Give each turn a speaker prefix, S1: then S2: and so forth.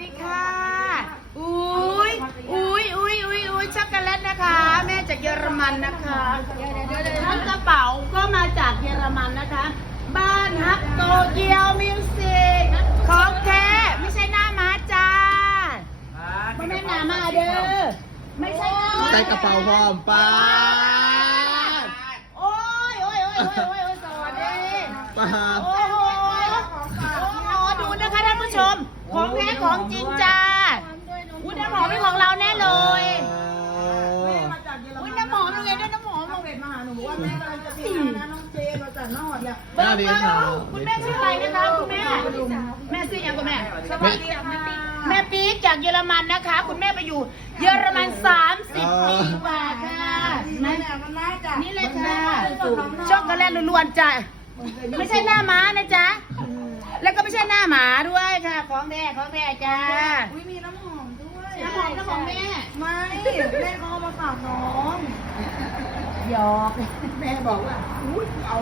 S1: ดีค่ะอุ้ยอุ้ยอุ้ยอุ้ยอุ้ยช็อกโกแลตนะคะ แม่จากเยอรมันนะคะน้ำกระเป๋าก็มาจากเยอรมันนะคะ บ้านฮักโตเกียวมิวสิกของแท้ไม่ใช่หน้าม้าจ้าไม่แม่นหน้าม้าเด้อไม่ใช่หน้าม้า
S2: ใส่กระเป๋าพร้อมป้าด
S1: โอ้ยโอ้ยโอ้ยโอ้ยโอ้ยโอ้ยสวัสดี
S2: ป้าด
S1: โอ้โหโอ้โหดูนะคะท่านผู้ชม ของแท้ของจริงจ้าอุ้ยน้ำหอมเป็นของเราแน่เลยอุ้ยน้ำหอมยังไงด้วยน้ำหอมลง
S3: เป็ดมาหาหนูบอกว่าแม่กำลังจะปีนะน้องเจมาจากนอกเนี่ย
S2: สวัสดีค่ะ
S1: คุณแม่ชื่ออะไรนะคะคุณแม่แม่ชื่อยังคุณแม่
S3: สวัสดีค่ะ
S1: แม่ปี๊กจากเยอรมันนะคะ คุณแม่ไปอยู่ เยอรมัน30ปีกว่าค่ะ
S3: นั่นแหละมันน่าจะ
S1: นี่เลยค่ะช็อกโกแลตล้วนๆจ้ะไม่ใช่หน้าม้านะจ๊ะแล้วก็ไม่ใช่หน้าหมาด้วยค่ะ ของแท้ของแท้จ้า
S3: อุ้ยมีน้ำหอมด้วย
S1: น้ำหอมน้ำหอมแม่
S3: ไม่ แม่เขาเอามาฝากน้อง
S1: หยอก
S3: แม่บอกว่าอุ้ยเอา